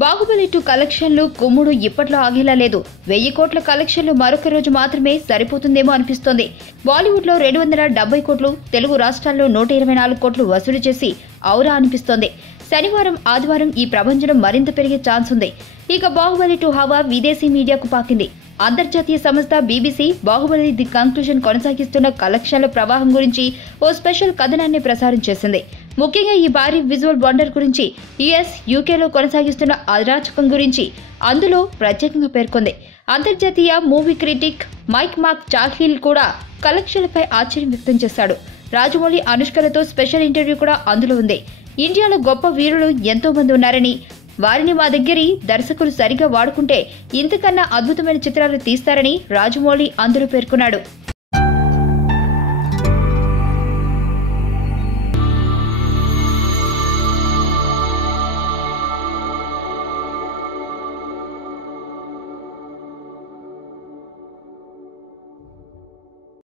బాహుబలి 2 కలెక్షన్లు కుమ్ముడు ఇప్పట్లో ఆగేలా లేదు. 1000 కోట్ల కలెక్షన్లు మరొక రోజు మాత్రమే సరిపోతుందేమో అనిపిస్తోంది. బాలీవుడ్ లో 270 కోట్లు, తెలుగు రాష్ట్రాల్లో 124 కోట్లు వసూలు చేసి ఔరా అనిపిస్తోంది. శనివారం, ఆదివారం ఈ ప్రభంజనం మరింత పెరిగే ఛాన్స్ ఉంది. ఇక బాహుబలి 2 హవా విదేశీ మీడియాకు పాకింది. అంతర్జాతీయ సంస్థ బీబీసీ బాహుబలి ది కంక్లూజన్ కొనసాగిస్తున్న కలెక్షన్ల ప్రవాహం గురించి ఓ స్పెషల్ కథనాన్ని ప్రసారం చేసింది. ముఖ్యంగా ఈ భారీ విజువల్ వండర్ గురించి, యుఎస్, యూకేలో కొనసాగిస్తున్న అరాచకం గురించి అందులో ప్రత్యేకంగా పేర్కొంది. అంతర్జాతీయ మూవీ క్రిటిక్ మైక్ మాక్ చాహీల్ కూడా కలెక్షన్లపై ఆశ్చర్యం వ్యక్తం చేశాడు. రాజమౌళి, అనుష్కలతో స్పెషల్ ఇంటర్వ్యూ కూడా అందులో ఉంది. ఇండియాలో గొప్ప వీరులు ఎంతో మంది ఉన్నారని, వారిని మా దగ్గరి దర్శకులు సరిగా వాడుకుంటే ఇంతకన్నా అద్భుతమైన చిత్రాలు తీస్తారని రాజమౌళి అందులో పేర్కొన్నాడు.